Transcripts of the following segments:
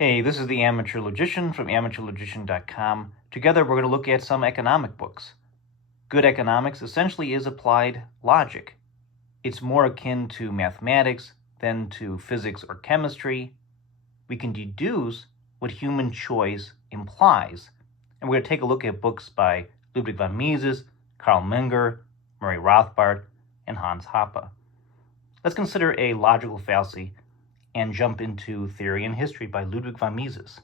Hey, this is the Amateur Logician from amateurlogician.com. Together we're going to look at some economic books. Good economics essentially is applied logic. It's more akin to mathematics than to physics or chemistry. We can deduce what human choice implies. And we're going to take a look at books by Ludwig von Mises, Carl Menger, Murray Rothbard, and Hans Hoppe. Let's consider a logical fallacy and jump into Theory and History by Ludwig von Mises.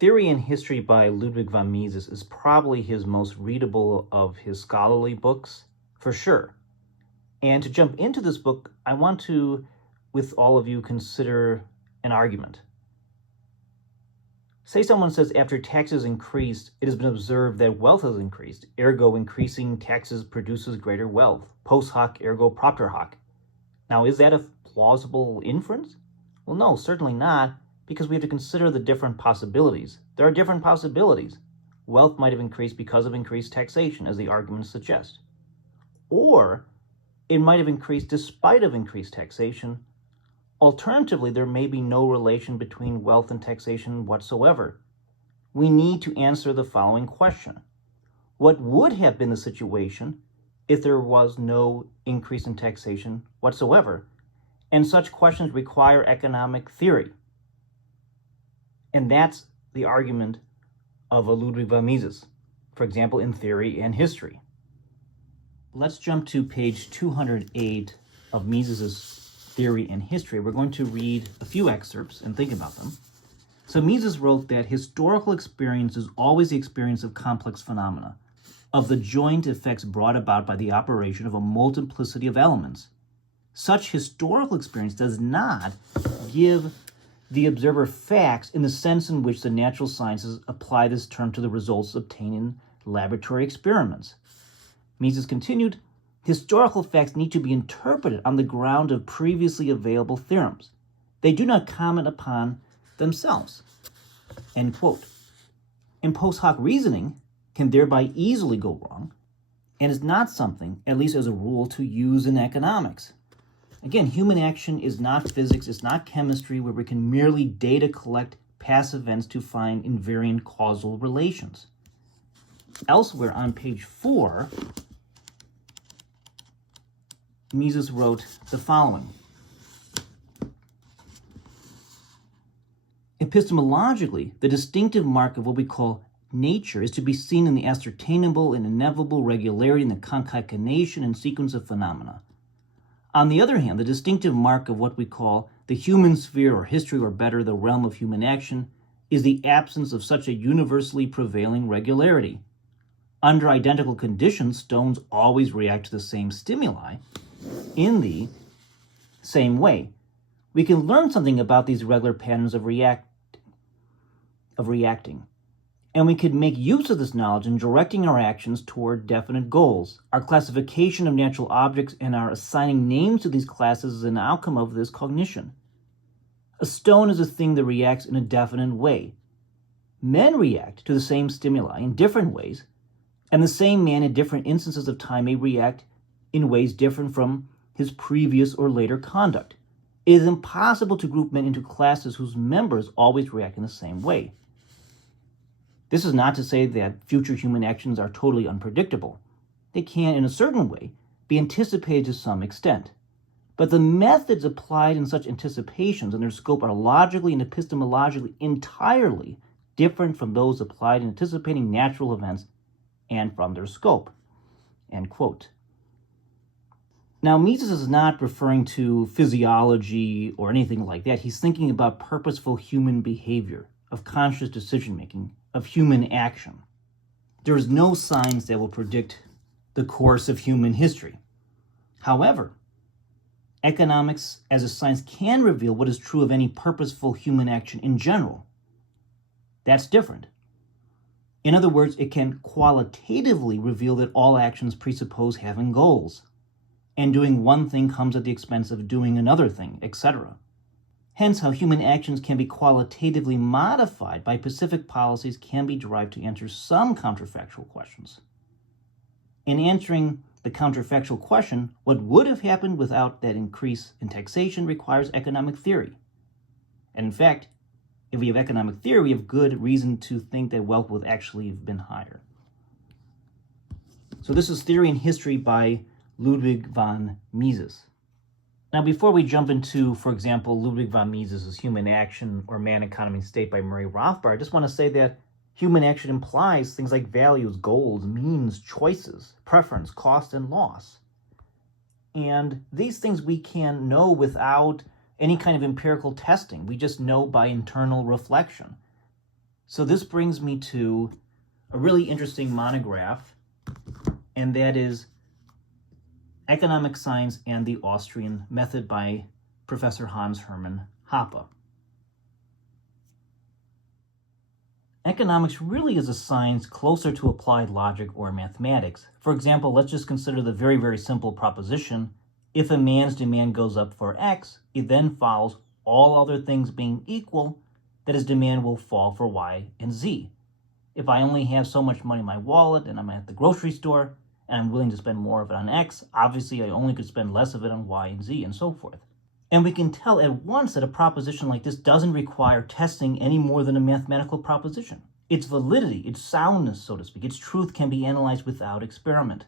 Theory and History by Ludwig von Mises is probably his most readable of his scholarly books, for sure. And to jump into this book, I want to, with all of you, consider an argument. Say someone says after taxes increased, it has been observed that wealth has increased, ergo increasing taxes produces greater wealth, post hoc ergo propter hoc. Now, is that a plausible inference? Well, no, certainly not, because we have to consider the different possibilities. There are different possibilities. Wealth might have increased because of increased taxation, as the arguments suggest. Or it might have increased despite of increased taxation. Alternatively, there may be no relation between wealth and taxation whatsoever. We need to answer the following question. What would have been the situation if there was no increase in taxation whatsoever? And such questions require economic theory. And that's the argument of a Ludwig von Mises, for example, in Theory and History. Let's jump to page 208 of Mises's Theory and History. We're going to read a few excerpts and think about them. So Mises wrote that historical experience is always the experience of complex phenomena, of the joint effects brought about by the operation of a multiplicity of elements. Such historical experience does not give the observer facts in the sense in which the natural sciences apply this term to the results obtained in laboratory experiments. Mises continued, historical facts need to be interpreted on the ground of previously available theorems. They do not comment upon themselves. End quote. And post hoc reasoning can thereby easily go wrong and is not something, at least as a rule, to use in economics. Again, human action is not physics, it's not chemistry, where we can merely data collect past events to find invariant causal relations. Elsewhere on page 4, Mises wrote the following. Epistemologically, the distinctive mark of what we call nature is to be seen in the ascertainable and inevitable regularity in the concatenation and sequence of phenomena. On the other hand, the distinctive mark of what we call the human sphere or history, or better, the realm of human action, is the absence of such a universally prevailing regularity. Under identical conditions, stones always react to the same stimuli in the same way. We can learn something about these regular patterns of reacting. And we could make use of this knowledge in directing our actions toward definite goals. Our classification of natural objects and our assigning names to these classes is an outcome of this cognition. A stone is a thing that reacts in a definite way. Men react to the same stimuli in different ways, and the same man in different instances of time may react in ways different from his previous or later conduct. It is impossible to group men into classes whose members always react in the same way. This is not to say that future human actions are totally unpredictable. They can, in a certain way, be anticipated to some extent. But the methods applied in such anticipations and their scope are logically and epistemologically entirely different from those applied in anticipating natural events and from their scope. End quote. Now, Mises is not referring to physiology or anything like that. He's thinking about purposeful human behavior, of conscious decision-making, of human action. There is no science that will predict the course of human history. However, economics as a science can reveal what is true of any purposeful human action in general. That's different. In other words, it can qualitatively reveal that all actions presuppose having goals, and doing one thing comes at the expense of doing another thing, etc. Hence, how human actions can be qualitatively modified by specific policies can be derived to answer some counterfactual questions. In answering the counterfactual question, what would have happened without that increase in taxation, requires economic theory. And in fact, if we have economic theory, we have good reason to think that wealth would actually have been higher. So this is Theory and History by Ludwig von Mises. Now, before we jump into, for example, Ludwig von Mises' Human Action or Man, Economy, and State by Murray Rothbard, I just want to say that human action implies things like values, goals, means, choices, preference, cost, and loss. And these things we can know without any kind of empirical testing. We just know by internal reflection. So this brings me to a really interesting monograph, and that is Economic Science and the Austrian Method by Professor Hans Hermann Hoppe. Economics really is a science closer to applied logic or mathematics. For example, let's just consider the very, very simple proposition: if a man's demand goes up for X, it then follows, all other things being equal, that his demand will fall for Y and Z. If I only have so much money in my wallet and I'm at the grocery store and I'm willing to spend more of it on X, obviously I only could spend less of it on Y and Z and so forth. And we can tell at once that a proposition like this doesn't require testing any more than a mathematical proposition. Its validity, its soundness, so to speak, its truth can be analyzed without experiment.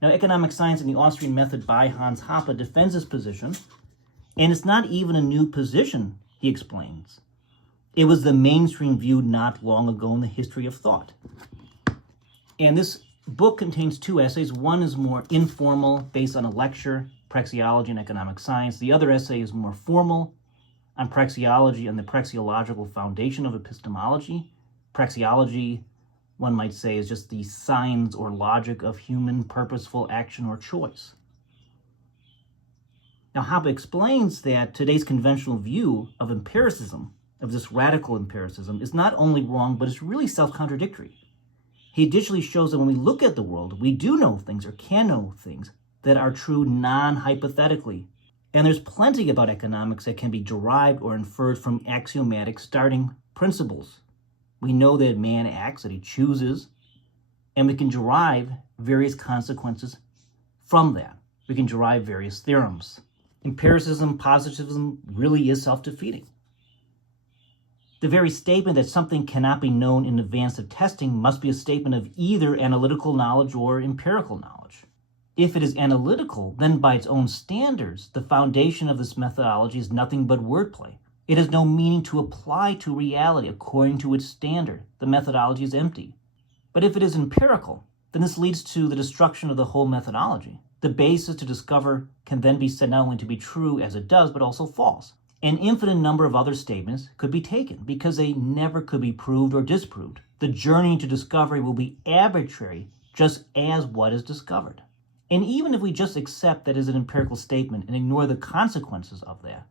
Now, Economic Science and the Austrian Method by Hans Hoppe defends this position, and it's not even a new position, he explains. It was the mainstream view not long ago in the history of thought. And this book contains two essays. One is more informal, based on a lecture, Praxeology and Economic Science. The other essay is more formal, on praxiology and the praxeological foundation of epistemology. Praxeology, one might say, is just the signs or logic of human purposeful action or choice. Now, Hoppe explains that today's conventional view of empiricism, of this radical empiricism, is not only wrong, but it's really self-contradictory. He additionally shows that when we look at the world, we do know things or can know things that are true non-hypothetically. And there's plenty about economics that can be derived or inferred from axiomatic starting principles. We know that man acts, that he chooses, and we can derive various consequences from that. We can derive various theorems. Empiricism, positivism really is self-defeating. The very statement that something cannot be known in advance of testing must be a statement of either analytical knowledge or empirical knowledge. If it is analytical, then by its own standards, the foundation of this methodology is nothing but wordplay. It has no meaning to apply to reality according to its standard. The methodology is empty. But if it is empirical, then this leads to the destruction of the whole methodology. The basis to discover can then be said not only to be true as it does, but also false. An infinite number of other statements could be taken because they never could be proved or disproved. The journey to discovery will be arbitrary, just as what is discovered. And even if we just accept that as an empirical statement and ignore the consequences of that,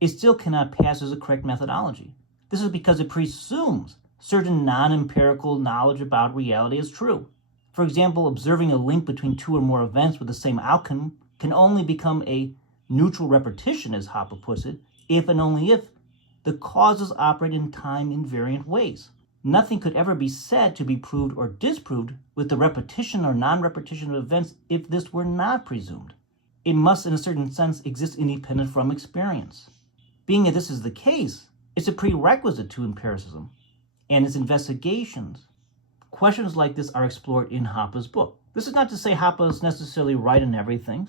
it still cannot pass as a correct methodology. This is because it presumes certain non-empirical knowledge about reality is true. For example, observing a link between two or more events with the same outcome can only become a neutral repetition, as Hoppe puts it, if and only if the causes operate in time invariant ways. Nothing could ever be said to be proved or disproved with the repetition or non-repetition of events if this were not presumed. It must, in a certain sense, exist independent from experience. Being that this is the case, it's a prerequisite to empiricism and its investigations. Questions like this are explored in Hoppe's book. This is not to say Hoppe is necessarily right in everything,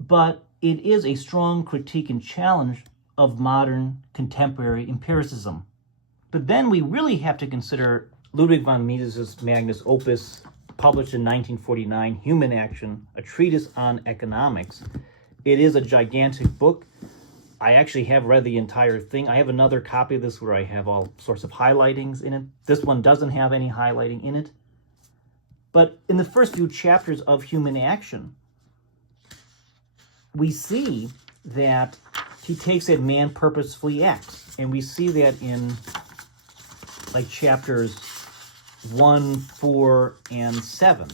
but it is a strong critique and challenge of modern contemporary empiricism. But then we really have to consider Ludwig von Mises' magnus opus, published in 1949, Human Action, a treatise on economics. It is a gigantic book. I actually have read the entire thing. I have another copy of this where I have all sorts of highlightings in it. This one doesn't have any highlighting in it. But in the first few chapters of Human Action, we see that he takes that man purposefully acts. And we see that in like chapters 1, 4, and 7.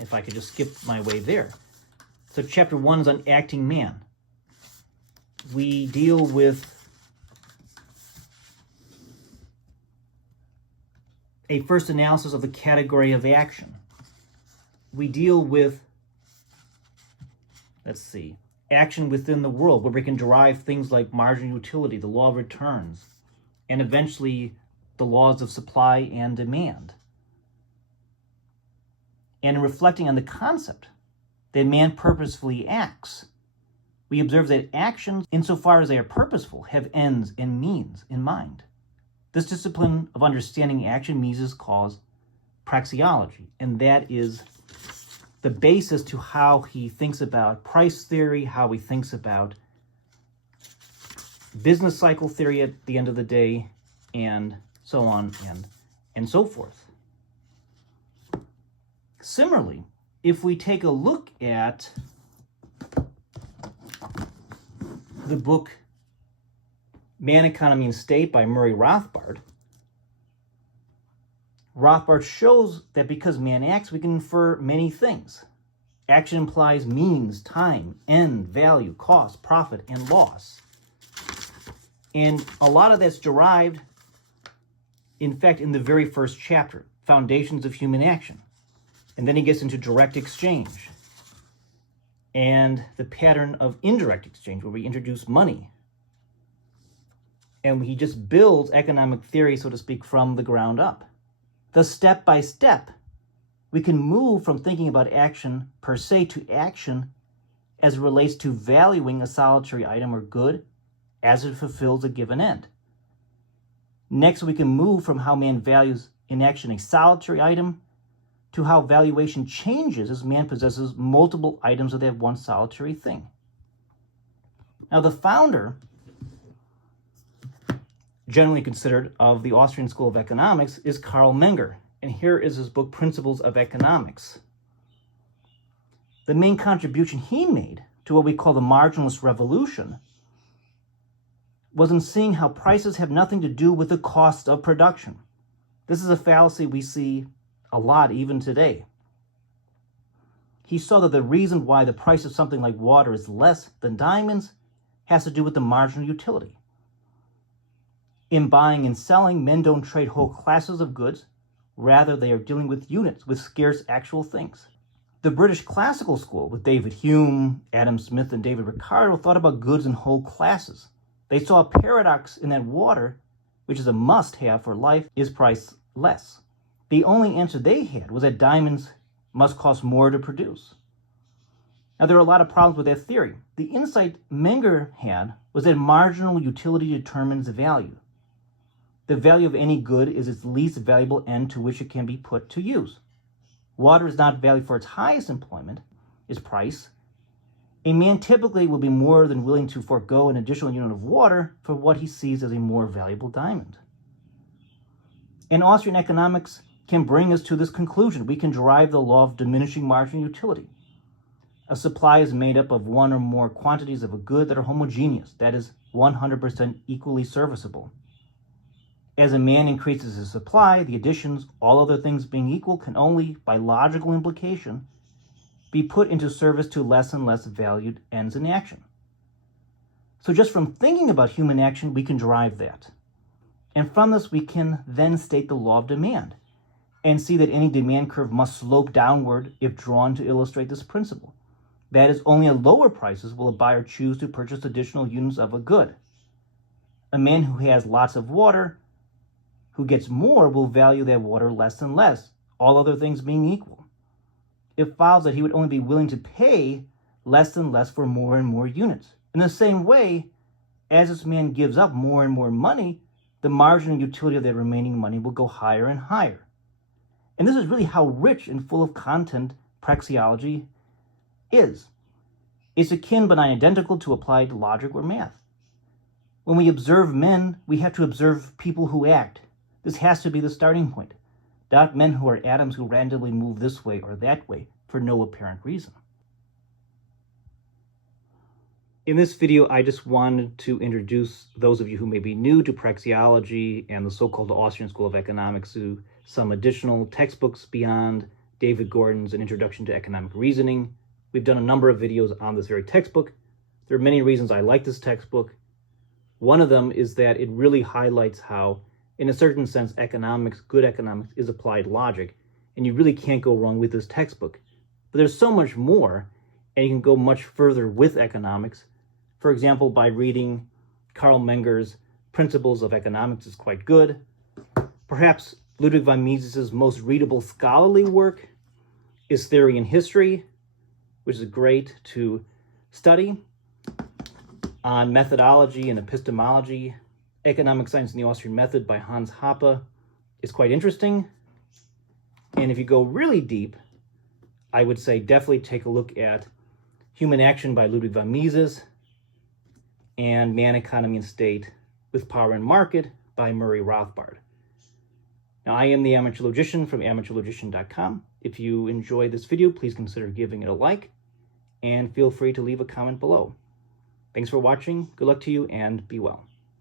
If I could just skip my way there. So chapter 1 is on acting man. We deal with a first analysis of the category of action. We deal with, let's see, action within the world, where we can derive things like marginal utility, the law of returns, and eventually the laws of supply and demand. And in reflecting on the concept that man purposefully acts, we observe that actions, insofar as they are purposeful, have ends and means in mind. This discipline of understanding action Mises calls praxeology, and that is the basis to how he thinks about price theory, how he thinks about business cycle theory at the end of the day, and so on and so forth. Similarly, if we take a look at the book Man, Economy, and State by Murray Rothbard, Rothbard shows that because man acts, we can infer many things. Action implies means, time, end, value, cost, profit, and loss. And a lot of that's derived, in fact, in the very first chapter, Foundations of Human Action. And then he gets into direct exchange and the pattern of indirect exchange, where we introduce money. And he just builds economic theory, so to speak, from the ground up. Thus, step by step, we can move from thinking about action per se to action as it relates to valuing a solitary item or good as it fulfills a given end. Next, we can move from how man values in action a solitary item to how valuation changes as man possesses multiple items of that one solitary thing. Now, the founder, generally considered, of the Austrian School of Economics is Karl Menger, and here is his book, Principles of Economics. The main contribution he made to what we call the marginalist revolution was in seeing how prices have nothing to do with the cost of production. This is a fallacy we see a lot even today. He saw that the reason why the price of something like water is less than diamonds has to do with the marginal utility. In buying and selling, men don't trade whole classes of goods. Rather, they are dealing with units, with scarce actual things. The British classical school, with David Hume, Adam Smith, and David Ricardo, thought about goods in whole classes. They saw a paradox in that water, which is a must-have for life, is priceless. The only answer they had was that diamonds must cost more to produce. Now, there are a lot of problems with that theory. The insight Menger had was that marginal utility determines value. The value of any good is its least valuable end to which it can be put to use. Water is not valued for its highest employment, its price. A man typically will be more than willing to forego an additional unit of water for what he sees as a more valuable diamond. And Austrian economics can bring us to this conclusion. We can derive the law of diminishing marginal utility. A supply is made up of one or more quantities of a good that are homogeneous, that is, 100% equally serviceable. As a man increases his supply, the additions, all other things being equal, can only, by logical implication, be put into service to less and less valued ends in action. So just from thinking about human action, we can derive that. And from this, we can then state the law of demand and see that any demand curve must slope downward if drawn to illustrate this principle. That is, only at lower prices will a buyer choose to purchase additional units of a good. A man who has lots of water, who gets more, will value that water less and less, all other things being equal. It follows that he would only be willing to pay less and less for more and more units. In the same way, as this man gives up more and more money, the marginal utility of that remaining money will go higher and higher. And this is really how rich and full of content praxeology is. It's akin but not identical to applied logic or math. When we observe men, we have to observe people who act. This has to be the starting point, not men who are atoms who randomly move this way or that way for no apparent reason. In this video, I just wanted to introduce those of you who may be new to praxeology and the so-called Austrian School of Economics to some additional textbooks beyond David Gordon's An Introduction to Economic Reasoning. We've done a number of videos on this very textbook. There are many reasons I like this textbook. One of them is that it really highlights how, in a certain sense, economics, good economics, is applied logic, and you really can't go wrong with this textbook. But there's so much more, and you can go much further with economics. For example, by reading Carl Menger's Principles of Economics is quite good. Perhaps Ludwig von Mises's most readable scholarly work is Theory and History, which is great to study. On methodology and epistemology, Economic Science and the Austrian Method by Hans Hoppe is quite interesting. And if you go really deep, I would say definitely take a look at Human Action by Ludwig von Mises and Man, Economy, and State with Power and Market by Murray Rothbard. Now, I am the Amateur Logician from amateurlogician.com. If you enjoyed this video, please consider giving it a like, and feel free to leave a comment below. Thanks for watching, good luck to you, and be well.